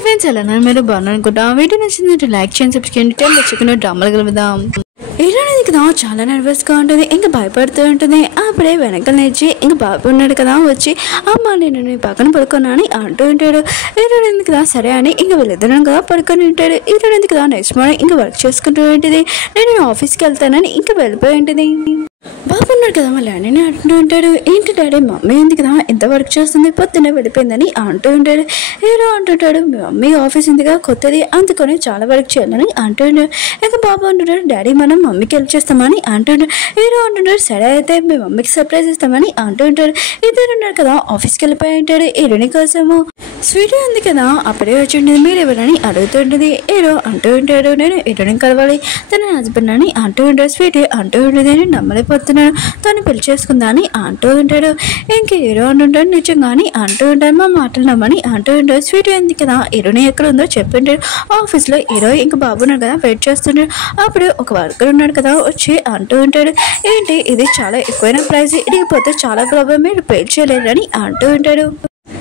Hi friends, ఎలా మీరు బాగున్నారు అనుకుంటా. వీడియో నచ్చిందంటే లైక్ చేయండి, సబ్స్క్రైబ్ చేయండి. వచ్చుకున్న డ్రామాలు కలుద్దాం. ఈరోజు కదా చాలా నర్వస్గా ఉంటుంది, ఇంకా భయపడుతూ ఉంటుంది. అప్పుడే వెనకాల నేర్చి ఇంకా బాబు ఉన్నాడు కదా వచ్చి, అమ్మ నేను నీ పక్కన పడుకున్నా అని అంటూ ఉంటాడు. ఈరోజు ఎందుకు కదా సరే అని ఇంకా వీళ్ళిద్దరం కదా పడుకొని ఉంటాడు. ఈరోజు ఎందుకు కదా నెక్స్ట్ మార్నింగ్ ఇంకా వర్క్ చేసుకుంటూ ఉంటుంది. నేను ఆఫీస్కి వెళ్తానని ఇంకా వెళ్ళిపోయి ఉంటుంది. బాబు ఉన్నాడు కదా మళ్ళీ డాడీని అంటూ ఉంటాడు. ఏంటి డాడీ మమ్మీ ఉంది కదా ఎంత వర్క్ చేస్తుంది, పొద్దున్నే వెళ్ళిపోయిందని అంటూ ఉంటాడు. హీరో అంటుంటాడు మీ మమ్మీ ఆఫీస్ ఉందిగా కొత్తది, అందుకని చాలా వర్క్ చేయాలని అంటూ ఉంటాడు. ఇంకా బాబు అంటుంటాడు డాడీ మనం మమ్మీకి హెల్ప్ చేస్తామని అంటుంటాడు. హీరో అంటుంటాడు సరే అయితే మీ మమ్మీకి సర్ప్రైజ్ ఇస్తామని అంటూ ఉంటాడు. ఇద్దరు ఉన్నారు కదా ఆఫీస్కి వెళ్ళిపోయి ఉంటాడు. హీరోని కోసము స్వీటీ ఉంది కదా అప్పుడే వచ్చి ఉంటుంది. మీరు ఎవరని అడుగుతుంటుంది. హీరో అంటూ ఉంటాడు నేను హీరోని కలవాలి, తన హస్బెండ్ అని అంటూ ఉంటాడు. స్వీటీ అంటూ ఉంటుంది నేను నమ్మలేకపోతున్నాను, తను పెళ్లి చేసుకుందా అని అంటూ ఉంటాడు. ఇంక హీరో అంటుంటాడు నిజంగాని అంటూ ఉంటాడు. మా మాటలు నమ్మని అంటూ ఉంటాడు. స్వీటీ ఉంది కదా హీరోని ఎక్కడ ఉందో చెప్పింటాడు. ఆఫీస్లో హీరో ఇంకా బాబు ఉన్నాడు కదా వెయిట్ చేస్తుంటాడు. అప్పుడు ఒక వర్కర్ ఉన్నాడు కదా వచ్చి అంటూ ఉంటాడు ఏంటి ఇది చాలా ఎక్కువైన ప్రైజ్, ఇడిగిపోతే చాలా ప్రాబ్లం, మీరు పే చేయలేరని అంటూ ఉంటాడు.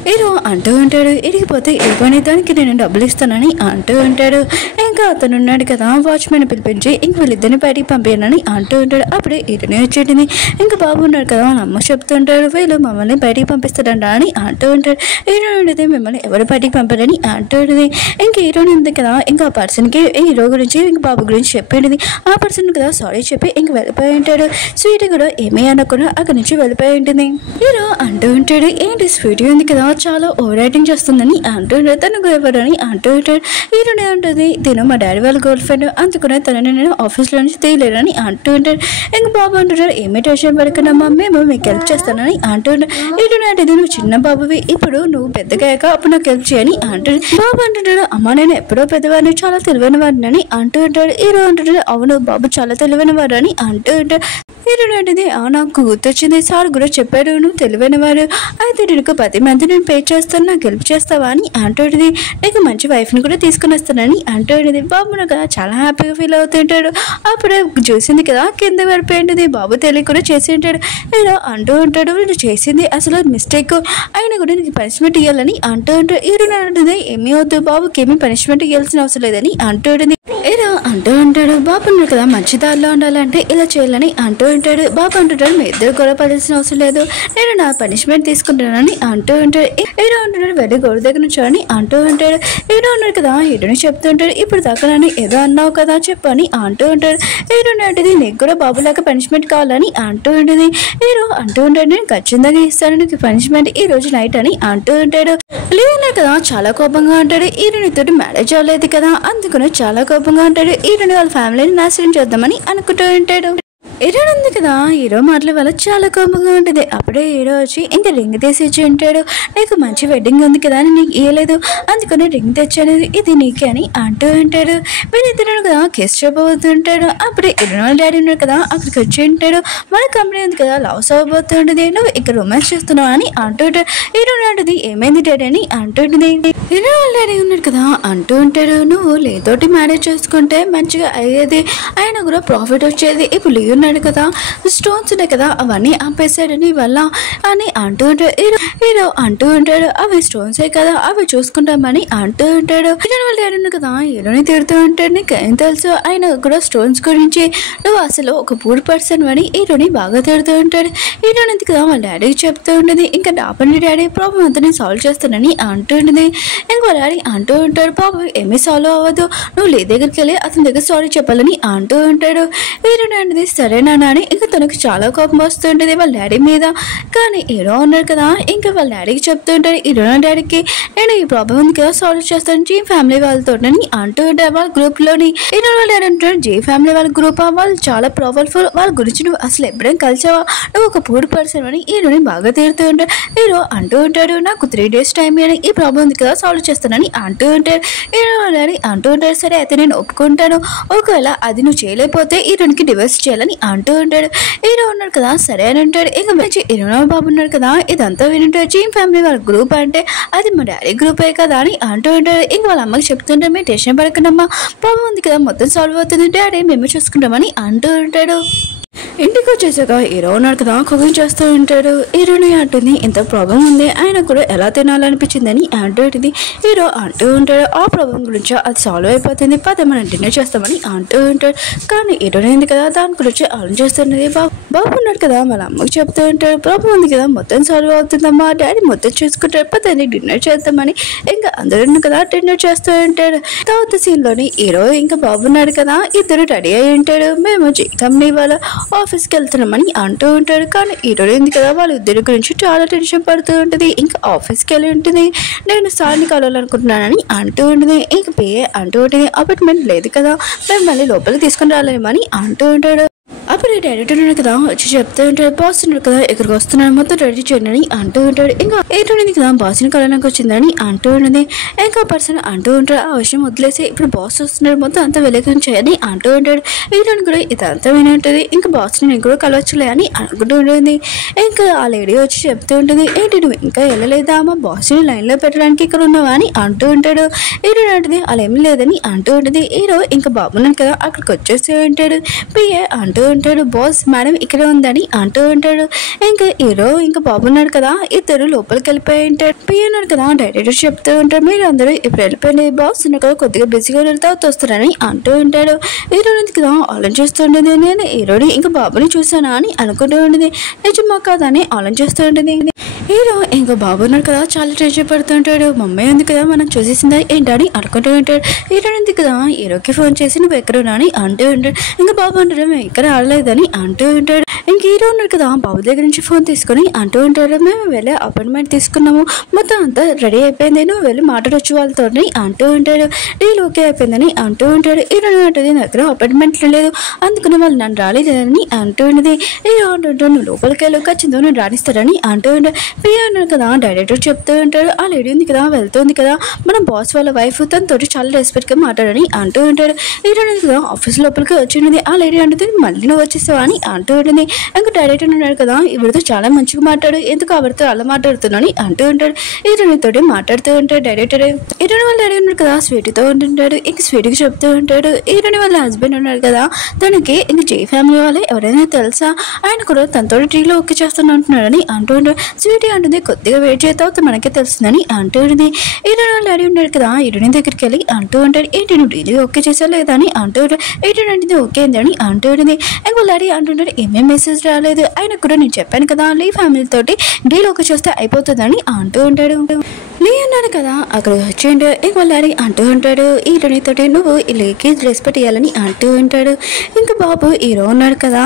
హీరో అంటూ ఉంటాడు ఇడిగిపోతే ఇవ్వని దానికి నేను డబ్బులు ఇస్తానని అంటూ ఉంటాడు. ఇంకా అతను ఉన్నాడు కదా వాచ్మెన్ పిలిపించి ఇంక వీళ్ళిద్దరిని బయటికి పంపించానని అంటూ ఉంటాడు. అప్పుడే హీరోని వచ్చేటింది. ఇంకా బాబు ఉన్నాడు కదా వాళ్ళ అమ్మ చెప్తుంటాడు వీళ్ళు మమ్మల్ని బయటికి పంపిస్తాడంట అని అంటూ ఉంటాడు. హీరో ఉండేది మిమ్మల్ని ఎవరు బయటికి పంపారని అంటూ ఉంటుంది. ఇంక హీరోని ఉంది కదా ఇంకా ఆ పర్సన్కి హీరో గురించి ఇంక బాబు గురించి చెప్పేది. ఆ పర్సన్ కదా సారీ చెప్పి ఇంక వెళ్ళిపోయి ఉంటాడు. స్వీటీ కూడా ఏమీ అనకుండా అక్కడి నుంచి వెళ్ళిపోయి ఉంటుంది. హీరో అంటూ ఉంటాడు ఏంటి స్వీటీ ఉంది కదా చాలా ఓవర్ యాక్టింగ్ చేస్తుందని అంటూ ఉంటాడు. తను ఎవరని అంటూ ఉంటాడు. హీరోనే ఉంటుంది తిను మా డాడీ వాళ్ళ గర్ల్ ఫ్రెండ్, అందుకునే తనని నేను ఆఫీస్లో నుంచి తీయలేనని అంటూ ఉంటాడు. ఇంక బాబు అంటున్నాడు ఏమీ టెన్షన్ పడకనమ్మా మేము మీకు హెల్ప్ చేస్తానని అంటూ ఉంటాడు. హీరోనే అంటే నువ్వు చిన్న బాబువి, ఇప్పుడు నువ్వు పెద్దగా అయ్యాక అప్పుడు నాకు హెల్ప్ చేయని అంటాడు. బాబు అంటుంటాడు అమ్మ నేను ఎప్పుడో పెద్దవాడిని, చాలా తెలివైన వాడిని అని అంటూ ఉంటాడు. హీరో అంటుంటాడు అవును బాబు చాలా తెలివైన వాడు అని అంటూ ఉంటాడు. హీరోనే అంటే నాకు గుర్తొచ్చింది, సార్ కూడా చెప్పాడు నువ్వు తెలివైన వాడు, అయితే నీకు 10 మంది నేను పే చేస్తాను, నాకు హెల్ప్ చేస్తావా అని అంటుంది. నీకు మంచి వైఫ్ని కూడా తీసుకుని వస్తానని అంటుంది. బాబు నాకు చాలా హ్యాపీగా ఫీల్ అవుతుంటాడు. అప్పుడే చూసింది కదా కింద పడిపోయింది. బాబు తెలియ కూడా చేసి ఉంటాడు. హీరో అంటూ ఉంటాడు వీడు చేసింది అసలు మిస్టేక్, అయినా కూడా నీకు పనిష్మెంట్ ఇవ్వాలని అంటూ ఉంటాడు. హీరో అంటుంది ఏమీ వద్దు బాబుకి ఏమీ పనిష్మెంట్ ఇవ్వాల్సిన అవసరం లేదని అంటుంది. హీరో అంటూ ఉంటాడు బాబు ఉన్నాడు కదా మంచి దారిలో ఉండాలంటే ఇలా చేయాలని అంటూ ఉంటాడు. బాబు అంటుంటాడు మీ ఇద్దరు గొడవ పడాల్సిన అవసరం లేదు, నేను నా పనిష్మెంట్ తీసుకుంటానని అంటూ ఉంటాడు. హీరో అంటున్నాడు వెళ్ళి గొడవ దగ్గర నుంచి అని అంటూ ఉంటాడు. హీరో ఉన్నాడు కదా హీరోని చెప్తుంటాడు ఇప్పుడు దాకా నన్ను ఏదో అన్నావు కదా చెప్పు అని అంటూ ఉంటాడు. హీరో అంటే నీకు కూడా బాబులాగా పనిష్మెంట్ కావాలని అంటూ ఉంటుంది. హీరో అంటూ ఉంటాడు నేను ఖచ్చితంగా ఇస్తాను నీకు పనిష్మెంట్ ఈ రోజు నైట్ అని అంటూ ఉంటాడు. లేదన్నాడు కదా చాలా కోపంగా ఉంటాడు. హీరోని తోటి మ్యారేజ్ అవ్వలేదు కదా అందుకని చాలా కోపంగా ఉంటాడు. హీరోని వాళ్ళ ఫ్యామిలీని నాశనం చేద్దామని అనుకుంటూ ఉంటాడు. హీరో ఉంది కదా హీరో మాటల వల్ల చాలా కోపంగా ఉంటుంది. అప్పుడే హీరో వచ్చి ఇంకా రింగ్ తీసి ఇచ్చి ఉంటాడు. నీకు మంచి వెడ్డింగ్ ఉంది కదా అని నీకు ఇవ్వలేదు, అందుకని రింగ్ తెచ్చాను ఇది నీకే అని అంటూ ఉంటాడు. వీళ్ళిద్దరు కదా కిస్ చెప్పబోతుంటాడు. అప్పుడే హీరో డాడీ ఉన్నాడు కదా అక్కడికి వచ్చి ఉంటాడు. మన కంపెనీ ఉంది కదా లాస్ అవ్వబోతుంటుంది, నువ్వు ఇక్కడ రొమాన్స్ చేస్తున్నావు అని అంటూ ఉంటాడు. హీరో అంటుంది ఏమైంది డాడీ అని అంటుంటుంది. హీరో డాడీ ఉన్నాడు కదా అంటూ ఉంటాడు నువ్వు లేతోటి మ్యారేజ్ చేసుకుంటే మంచిగా అయ్యేది, అయినా కూడా ప్రాఫిట్ వచ్చేది, ఇప్పుడు లీవ్ ఉన్నాడు కదా స్టోన్స్ ఉన్నాయి కదా అవన్నీ ఆపేసాడు నీ వల్ల అని అంటూ ఉంటాడు. హీరో అంటూ ఉంటాడు అవి స్టోన్సే కదా అవి చూసుకుంటామని అంటూ ఉంటాడు. హీరో వాళ్ళ డాడీ ఉన్నాడు కదా హీరోని తిడుతూ ఉంటాడు నీకు ఏం తెలుసు ఆయన కూడా స్టోన్స్ గురించి, నువ్వు అసలు ఒక పూర్ పర్సన్ అని హీరోని బాగా తిడుతూ ఉంటాడు. హీరోని కదా వాళ్ళ డాడీకి చెప్తూ ఉంటుంది ఇంకా డాపండి డాడీ ప్రాబ్లం అంతా నేను సాల్వ్ చేస్తానని అంటూ ఉంటుంది. ఇంకో డాడీ అంటూ ఉంటాడు బాబు ఏమీ సాల్వ్ అవ్వదు, నువ్వు లే దగ్గరికి వెళ్ళి అతని దగ్గర సారీ చెప్పాలని అంటూ ఉంటాడు. హీరోని అంటే సరేనా అని ఇంకా తనకు చాలా కోపం వస్తుంటుంది వాళ్ళ డాడీ మీద. కానీ హీరో ఉన్నాడు కదా ఇంకా వాళ్ళ డాడీకి చెప్తూ ఉంటాడు హీరో డాడీకి నేను ఈ ప్రాబ్లం ఉంది కదా సాల్వ్ చేస్తాను జీ ఫ్యామిలీ వాళ్ళతో అంటూ ఉంటారు. వాళ్ళ గ్రూప్ లోని హీరో వాళ్ళ డాడీ అంటాడు జీ ఫ్యామిలీ వాళ్ళ గ్రూప్ వాళ్ళు చాలా పవర్ఫుల్, వాళ్ళ గురించి నువ్వు అసలు ఎప్పుడైనా కలిసావా, నువ్వు ఒక పూర్ పర్సన్ అని హీరోని బాగా తీరుతూ ఉంటాడు. హీరో అంటూ ఉంటాడు నాకు 3 days టైం అని ఈ ప్రాబ్లం ఉంది కదా సాల్వ్ చేస్తానని అంటూ ఉంటాడు. హీరో వాళ్ళ డాడీ అంటూ ఉంటాడు సరే అయితే నేను ఒప్పుకుంటాను, ఒకవేళ అది నువ్వు చేయలేకపోతే హీరోనికి డివోర్స్ చేయాలని అంటూ ఉంటాడు. హీరో ఉన్నాడు కదా సరే అని అంటాడు. ఇంకా మంచి హీరో బాబు ఉన్నాడు కదా ఇదంతా వింటాడు జీన్ ఫ్యామిలీ వాళ్ళ గ్రూప్ అంటే అది మా డాడీ గ్రూపే కదా అని అంటూ ఉంటాడు. ఇంకా వాళ్ళ అమ్మకి చెప్తుంటే మేము టెన్షన్ పడకనమ్మా బాబు ఉంది కదా మొత్తం సాల్వ్ అవుతుంది డాడీ మేము చూసుకుంటామని అంటూ ఉంటాడు. ఇంటికి వచ్చేసాక హీరో ఉన్నాడు కదా కుకింగ్ చేస్తూ ఉంటాడు. హీరోని అంటుంది ఇంత ప్రాబ్లం ఉంది, ఆయన కూడా ఎలా తినాలనిపించిందని అంటుంది. హీరో అంటూ ఉంటాడు ఆ ప్రాబ్లం గురించి అది సాల్వ్ అయిపోతుంది, పద మనం డిన్నర్ చేస్తామని అంటూ ఉంటాడు. కానీ హీరోని ఉంది కదా దాని గురించి ఆలోచిస్తున్నది. బాబు ఉన్నాడు కదా వాళ్ళ అమ్మకి చెప్తూ ఉంటాడు ప్రాబ్లం ఉంది కదా మొత్తం సాల్వ్ అవుతుందమ్మా, డాడీ మొత్తం చూసుకుంటాడు, పదని డిన్నర్ చేద్దామని. ఇంకా అందరూ కదా డిన్నర్ చేస్తూ ఉంటాడు. తర్వాత సీన్ లోని హీరో ఇంకా బాబు ఉన్నాడు కదా ఇద్దరు రెడీ అయి ఉంటాడు. మేము జీ కంపెనీ వాళ్ళ ఆఫీస్కి వెళ్తున్నామని అంటూ ఉంటాడు. కానీ హీరో ఉంది కదా వాళ్ళ ఇద్దరి గురించి చాలా టెన్షన్ పడుతూ ఉంటుంది. ఇంకా ఆఫీస్కి వెళ్ళి ఉంటుంది. నేను సార్ని కలవాలనుకుంటున్నానని అంటూ ఉంటుంది. ఇంకా పిఏ అంటూ ఉంటుంది అపార్ట్మెంట్ లేదు కదా మేము మళ్ళీ లోపలికి తీసుకుని రాలేమని అంటూ ఉంటాడు. అప్పుడు డైరెక్టర్ కదా వచ్చి చెప్తూ ఉంటాడు బాస్ ఉన్నాడు కదా ఇక్కడికి వస్తున్నాడు మొత్తం రెడీ చేయండి అని అంటూ ఉంటాడు. ఇంకా ఏంటంటే కదా బాస్ని కలవడానికి వచ్చిందని అంటూ ఉంటుంది. ఇంకా పర్సన్ అంటూ ఉంటాడు ఆ విషయం వదిలేసి ఇప్పుడు బాస్ వస్తున్నాడు మొత్తం అంతా వెలిగించాయని అంటూ ఉంటాడు. వీళ్ళని కూడా ఇదంతా వినంటుంది. ఇంకా బాస్ని నేను కూడా కలవచ్చులే అని అనుకుంటూ ఉంటుంది. ఇంకా ఆ లేడీ వచ్చి చెప్తూ ఉంటుంది ఏంటి నువ్వు ఇంకా వెళ్ళలేదా మా బాస్ని లైన్లో పెట్టడానికి ఇక్కడ ఉన్నావా అని అంటూ ఉంటాడు. హీరో అంటుంది అలా ఏమీ లేదని అంటూ ఉంటుంది. హీరో ఇంకా బాబున్నాడు కదా అక్కడికి వచ్చేస్తూ ఉంటాడు. పిఏ అంటూ ఉంటాడు బాస్ మేడం ఇక్కడ ఉందని అంటూ ఉంటాడు. ఇంకా హీరో ఇంకా బాబున్నాడు కదా ఇద్దరు లోపలికి వెళ్ళిపోయి ఉంటాడు. పిఏ ఉన్నాడు కదా డైరెక్టర్ చెప్తూ ఉంటాడు మీరు అందరూ ఇప్పుడు వెళ్ళిపోయింది బాస్ ఉన్నాడు కదా కొద్దిగా బిజీగా వెళ్తా వస్తారని అంటూ ఉంటాడు. హీరో కదా ఆలోచిస్తుంటుంది నేను హీరోని ఇంకా బాబుని చూసానా అని అనుకుంటూ ఉంటుంది. నిజమా కాదని ఆలోచిస్తూ ఉంటుంది. హీరో ఇంకా బాబు ఉన్నాడు కదా చాలా టెన్షన్ పడుతుంటాడు. మమ్మీ ఉంది కదా మనం చూసేసిందా ఏంటని అనుకుంటూ ఉంటాడు. హీరో ఉంది కదా హీరోకి ఫోన్ చేసి నువ్వు ఎక్కడ ఉన్నా అని అంటూ ఉంటాడు. ఇంకా బాబు అంటాడు మేము ఎక్కడ ఆడలేదని అంటూ ఉంటాడు. ఇంక హీరో ఉన్నాడు కదా బాబు దగ్గర నుంచి ఫోన్ తీసుకొని అంటూ ఉంటాడు మేము వెళ్ళి అపాయింట్మెంట్ తీసుకున్నాము మొత్తం అంతా రెడీ అయిపోయింది నువ్వు వెళ్ళి మాట్లాడొచ్చు వాళ్ళతో అంటూ ఉంటాడు. డీల్ ఓకే అయిపోయిందని అంటూ ఉంటాడు. హీరో అంటుంది నా దగ్గర అపాయింట్మెంట్ లేదు అందుకని వాళ్ళు నన్ను రాలేదని అంటూ ఉన్నది. హీరో అంటుంటా నువ్వు లోపలికి వెళ్ళి ఖచ్చితంగా నేను రాణిస్తాడని అంటూ ఉంటాడు. పిఏ అన్నాడు కదా డైరెక్టర్ చెప్తూ ఉంటాడు ఆ లేడీ ఉంది కదా వెళ్తుంది కదా మన బాస్ వాళ్ళ వైఫ్ తనతో చాలా రెస్పెక్ట్గా మాట్లాడని అంటూ ఉంటాడు. హీరో అనేది కదా ఆఫీస్ లోపలికి వచ్చినది. ఆ లేడీ అంటుంది మళ్ళీ నువ్వు వచ్చేసావా అని అంటూ ఉంటుంది. ఇంకా డైరెక్టర్ ఉన్నాడు కదా ఇవిడితో చాలా మంచిగా మాట్లాడు ఎందుకు ఎవరితో అలా మాట్లాడుతున్నాని అంటూ ఉంటాడు. హీరోనితో మాట్లాడుతూ ఉంటాడు డైరెక్టర్. హీరోని వాళ్ళ డాడీ ఉన్నాడు కదా స్వీటీతో ఉంటుంటాడు. ఇంక స్వీటీకి చెప్తూ ఉంటాడు హీరోని వాళ్ళ హస్బెండ్ ఉన్నాడు కదా తనకి ఇంక జై ఫ్యామిలీ వాళ్ళే ఎవరైనా తెలుసా ఆయన కూడా తనతో టీలో ఓకే చేస్తాను అంటున్నాడని అంటూ ఉంటాడు. స్వీటీ అంటుంది కొద్దిగా వెయిట్ చేస్తావు మనకే తెలుస్తుందని అంటూ ఉంటుంది. హీరోని వాళ్ళ డాడీ ఉన్నాడు కదా హీరోని దగ్గరికి వెళ్ళి అంటూ ఉంటాడు ఏంటి నువ్వు డీలీ ఓకే చేసా లేదా అని అంటూ ఉంటాడు. హీరోని అంటే ఓకే అందని అంటూ ఉంటుంది. ఇంక వాళ్ళ డాడీ అంటుంటాడు ఏమేం మెసేజ్ రాలేదు ఆయన కూడా నేను చెప్పాను కదా లీ ఫ్యామిలీ తోటి డీల్ ఓకే చేస్తే అయిపోతుందని అంటూ ఉంటాడు. లీ అన్నాడు కదా అక్కడ వచ్చేయండి. ఇంక వాళ్ళ డాడీ అంటూ ఉంటాడు హీరోని తోటి నువ్వు లీకి రెస్పెక్ట్ ఇవ్వాలని అంటూ ఉంటాడు. ఇంకా బాబు హీరో ఉన్నాడు కదా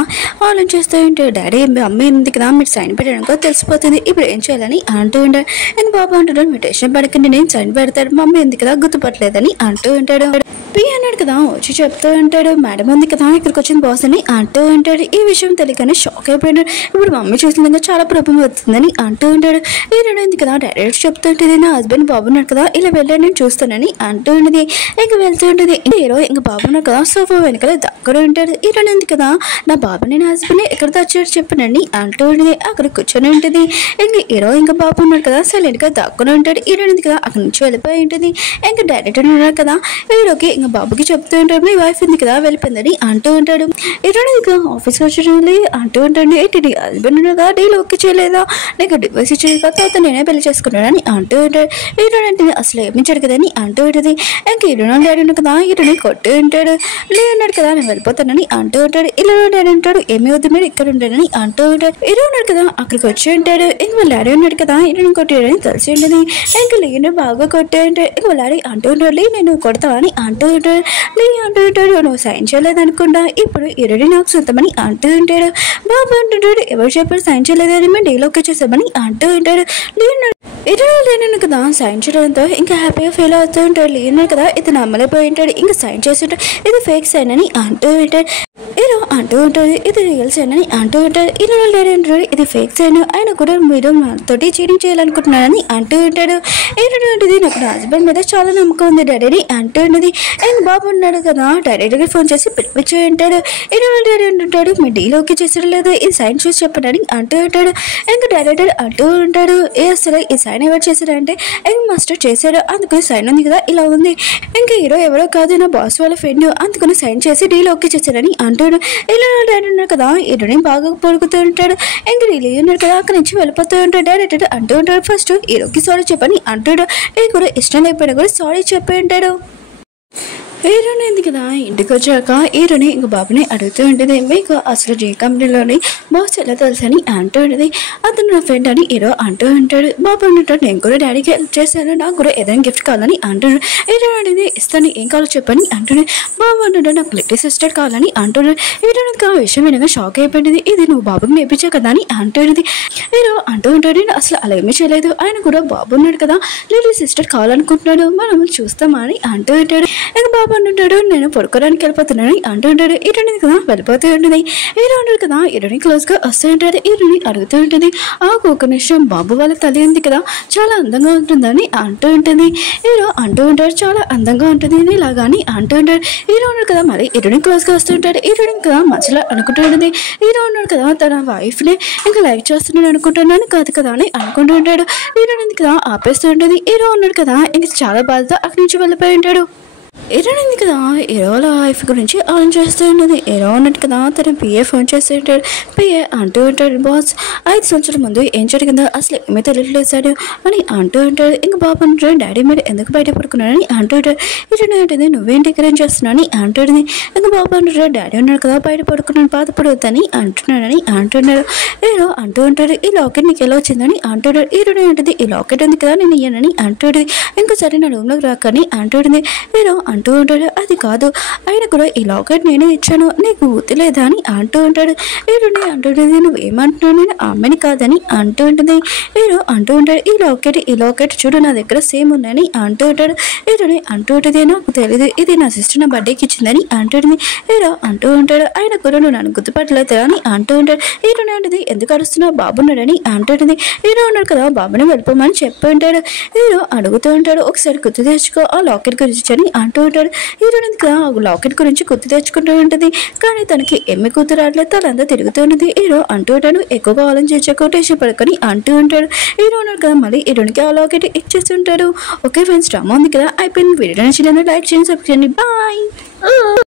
ఆలోచిస్తూ ఉంటాడు డాడీ అమ్మాయి ఉంది కదా మీరు సైన్ పెట్టడానికి తెలిసిపోతుంది ఇప్పుడు ఏం చేయాలని అంటూ ఉంటాడు. ఇంక బాబు అంటాడు మీరు టెన్షన్ పడకండి నేను సైన్ పెడతాడు మమ్మీ ఉంది కదా గుర్తుపట్టలేదని అంటూ ఉంటాడు. పి అన్నాడు కదా వచ్చి చెప్తూ ఉంటాడు మేడం ఉంది కదా ఇక్కడికి వచ్చిన బాస్ అని అంటూ ఉంటాడు. ఈ విషయం తెలియకనే షాక్ అయిపోయాడు. ఇప్పుడు మమ్మీ చూసిన చాలా ప్రాబ్లం అవుతుందని అంటూ ఉంటాడు. హీరోని ఉంది కదా డైరెక్ట్ చెప్తూ ఉంటుంది నా హస్బెండ్ బాబు ఉన్నాడు కదా ఇలా వెళ్ళాడు నేను చూస్తానని అంటూ ఉంటుంది. ఇంక వెళ్తూ ఉంటుంది. హీరో ఇంక బాబు ఉన్నాడు కదా సోఫా వెనకాల దగ్గర ఉంటాడు. హీరోని ఉంది కదా నా బాబుని నా హస్బెండ్ ఎక్కడ తెచ్చాడు చెప్పనండి అంటూ ఉంటుంది. అక్కడ కూర్చొని ఉంటుంది. ఇంక హీరో ఇంకా బాబు ఉన్నాడు కదా సైలెంట్ గా దాక్కుని ఉంటాడు. హీరోని ఉంది కదా అక్కడి నుంచి వెళ్ళిపోయి ఉంటుంది. ఇంకా డైరెక్టర్ ఉన్నాడు కదా హీరోకి ఇంకా బాబుకి చెప్తూ ఉంటాడు మీ వైఫ్ ఉంది కదా వెళ్ళిపోయిందని అంటూ ఉంటాడు. హీరోని ఇంకా ఆఫీస్కి వచ్చి అంటూ ఉంటాడు ఏంటి నీ హస్బెండ్ కదా డీల్ ఓకే చేయలేదా నీకు డివోర్స్ ఇచ్చేది కదా తర్వాత నేనే పెళ్లి చేసుకున్నాడని అంటూ ఉంటాడు. హీరోని అంటే అసలు ఏమి జరగదని అంటూ ఉంటుంది. ఇంకా హీరోని డాడీ ఉన్నాడు కదా హీరోని కొట్టు ఉంటాడు. లే ఉన్నాడు కదా నేను వెళ్ళిపోతానని అంటూ ఉంటాడు. ఇలా డాడీ ఉంటాడు ఏమి వద్దు మీరు ఇక్కడ ఉంటాడని అంటూ ఉంటాడు. హీరో ఉన్నాడు కదా అక్కడికి వచ్చి ఉంటాడు. ఇంక వాళ్ళ డాడీ ఉన్నాడు కదా హీరోని కొట్టాడని తెలిసి ఉంటుంది. ఇంకా లీను బాగా కొట్టే ఉంటాడు. ఇంక వాళ్ళ డాడీ అంటూ ఉంటాడు లీ నేను కొడతావా అని అంటూ ఉంటాడు. లీ అంటూ ఉంటాడు నువ్వు సైన్ చేయలేదనుకుంటా ఇప్పుడు హీరోని నాకు సొంతమని అంటూ ఉంటాడు. బాబు అంటుంటాడు ఎవరు చెప్పారు సైన్ చేయలేదని మేము డీల్ ఓకే చేసామని అంటూ ఉంటాడు. హీరో లేను కదా సైన్ చేయడంతో ఇంకా హ్యాపీగా ఫీల్ అవుతూ ఉంటాడు. లేను కదా ఇతను అమ్మలేపోయి ఉంటాడు. ఇంకా సైన్ చేసి ఉంటాడు ఇది ఫేక్ సైన్ అని అంటూ ఉంటాడు. హీరో అంటూ ఉంటాడు ఇది రియల్ సైన్ అని అంటూ ఉంటాడు. హీరో డాడీ అంటాడు ఇది ఫేక్ సైన్ ఆయన కూడా మీరు తోటి చీటింగ్ చేయాలనుకుంటున్నాడని అంటూ ఉంటాడు. హీరో ఉంటుంది నాకు నా హస్బెండ్ మీద చాలా నమ్మకం ఉంది డాడీని అంటూ ఉంటుంది. అండ్ బాబు ఉన్నాడు కదా డైరెక్ట్గా ఫోన్ చేసి పిలిపించి ఉంటాడు. హీరో డాడీ అంటుంటాడు మీ డీల్ ఓకే చేసాడు లేదు ఈ సైన్ చూసి చెప్పడని అంటూ ఉంటాడు. ఇంకా డైరెక్టర్ అంటూ ఉంటాడు ఏ అసలు ఈ సైన్ ఎవరు చేశాడంటే ఇంక మాస్టర్ చేశాడు అందుకని సైన్ ఉంది కదా ఇలా ఉంది. ఇంకా హీరో ఎవరో కాదు నా బాస్ వాళ్ళ ఫ్రెండ్ అందుకని సైన్ చేసి డీల్ ఓకే చేశాడని అంటాడు. ఇలా డాడీ ఉన్నారు కదా హీరోని బాగా పొరుగుతూ ఉంటాడు. ఇంకా రిలీ ఉన్నారు కదా అక్కడి నుంచి వెళ్ళిపోతూ ఉంటాడు. డైరెక్టర్ అంటూ ఉంటాడు ఫస్ట్ హీరోకి సారీ చెప్పని అంటాడు. ఇది కూడా ఇష్టం లేకపోయినా కూడా సారీ చెప్పి ఉంటాడు. హీరోని ఉంది కదా ఇంటికి వచ్చాక హీరోని ఇంక బాబుని అడుగుతూ ఉంటుంది. మీకు అసలు జీ కంపెనీలోని బాస్ ఎలా తెలుసు అని అంటూ ఉంటుంది. అతను నా ఫ్రెండ్ అని హీరో అంటూ ఉంటాడు. బాబు అంటాడు నేను కూడా డాడీకి హెల్ప్ చేశాను, నాకు కూడా ఏదైనా గిఫ్ట్ కావాలని అంటాడు. హీరో అనేది ఇస్తాను ఏం కావాలో చెప్పని అంటాడు. బాబు అంటాడు నాకు లిటిల్ సిస్టర్ కావాలని అంటున్నాడు. హీరోనికి ఆ విషయం వినగా షాక్ అయిపోయింది. ఇది నువ్వు బాబుకి నేర్పించావు కదా అని అంటుంది. హీరో అంటూ ఉంటాడు నేను అసలు అలా ఏమీ చేయలేదు, ఆయన కూడా బాబు ఉన్నాడు కదా లిటిల్ సిస్టర్ కావాలనుకుంటున్నాడు, మనం చూస్తామా అని అంటూ ఉంటాడు. ఇంకా బాబు అంటుంటాడు నేను పడుకోవడానికి వెళ్ళిపోతున్నాను అంటూ ఉంటాడు. హీరోని కదా వెళ్ళిపోతూ ఉంటుంది. హీరో ఉంటాడు కదా హీరోని క్లోజ్ గా వస్తూ ఉంటాడు. హీరోని అడుగుతూ ఉంటుంది ఒక నిమిషం బాబు వాళ్ళ తల్లి ఉంది కదా చాలా అందంగా ఉంటుందని అంటూ ఉంటుంది. హీరో అంటూ ఉంటాడు చాలా అందంగా ఉంటుంది అని ఇలాగాని అంటూ ఉంటాడు. హీరో ఉన్నాడు కదా మరి హీరోని క్లోజ్ గా వస్తూ ఉంటాడు. హీరోని కదా మధ్యలో అనుకుంటూ ఉంటుంది హీరో ఉన్నాడు కదా తన వైఫ్ ని ఇంకా లైక్ చేస్తున్నాడు అనుకుంటున్నాను కాదు కదా అని అనుకుంటూ ఉంటాడు. హీరోని కదా ఆపేస్తూ ఉంటుంది. హీరో ఉన్నాడు కదా ఇంక చాలా బాధతో అక్కడి నుంచి వెళ్ళిపోయి ఉంటాడు. హీరోని కదా హీరో లైఫ్ గురించి ఆలోచిస్తూ ఉంటుంది. హీరో ఉన్నట్టు కదా తన పిఏ ఫోన్ చేస్తూ ఉంటాడు. పిఏ అంటూ ఉంటాడు బాస్ 5 సంవత్సరాల ముందు ఏం జరిగిందో అసలు ఏమీ తెలియట్లేదు అని అంటూ ఉంటాడు. ఇంకా బాబు అంటాడు డాడీ మీరు ఎందుకు బయట పడుకున్నాడని అంటూ ఉంటాడు. హీరోని అంటుంది నువ్వేంటి ఇక్కడ ఏం చేస్తున్నావు అని అంటుంది. ఇంకా బాబు అంటాడు డాడీ ఉన్నాడు కదా బయట పడుకున్నాను బాధపడవద్దని అంటున్నాడని అంటున్నాడు. హీరో అంటూ ఉంటాడు ఈ లాకెట్ నీకు ఎలా వచ్చిందని అంటాడు. హీరోని అంటుంది ఈ లాకెట్ ఉంది కదా నేను ఇయ్యానని అంటుంది. ఇంకోసారి నా రూమ్లోకి రాకని అంటుంది. హీరో అంటూ ఉంటాడు అది కాదు ఆయన కూడా ఈ లాకెట్ నేనే ఇచ్చాను నీకు ఊతి లేదా అని అంటూ ఉంటాడు. హీరోని అంటుంటుంది నువ్వు ఏమంటున్నావు నేను అమ్మని కాదని అంటూ ఉంటుంది. హీరో అంటూ ఉంటాడు ఈ లాకెట్ చూడు నా దగ్గర సేమ్ ఉందని అంటూ ఉంటాడు. హీరోని అంటూ ఉంటుంది నాకు తెలియదు ఇది నా సిస్టర్ నా బర్త్డేకి ఇచ్చిందని అంటుంది. హీరో అంటూ ఉంటాడు ఆయన కూడా నువ్వు నన్ను గుర్తుపట్టలేదు అని అంటూ ఉంటాడు. హీరోని అంటుంది ఎందుకు అడుస్తున్నావు బాబున్నాడని అంటుంది. హీరో ఉన్నాడు కదా బాబుని వెళ్ళిపోమని చెప్పి ఉంటాడు. హీరో అడుగుతూ ఉంటాడు ఒకసారి గుర్తు తెచ్చుకో ఆ లాకెట్ గురించి అని అంటూ ఉంటాడు. హీరోయిన్ లాకెట్ గురించి గుర్తు తెచ్చుకుంటూ ఉంటుంది. కానీ తనకి ఎమ్మె కూతురు రావట్లేదు తనంతా తిరుగుతూ ఉంటుంది. హీరో అంటూ ఉంటాడు ఎక్కువగా ఆలోచించే కొటేషన్ పడుకొని అంటూ ఉంటాడు. హీరో ఉన్నాడు కదా మళ్ళీ హీరోయిన్కి ఆ లాకెట్ ఇచ్చేస్తుంటాడు. ఓకే ఫ్రెండ్స్ డ్రామా ఉంది కదా అయిపోయింది. వీడియో నచ్చినందుకు లైక్ చేయండి సబ్స్క్రైబ్ చేయండి బాయ్.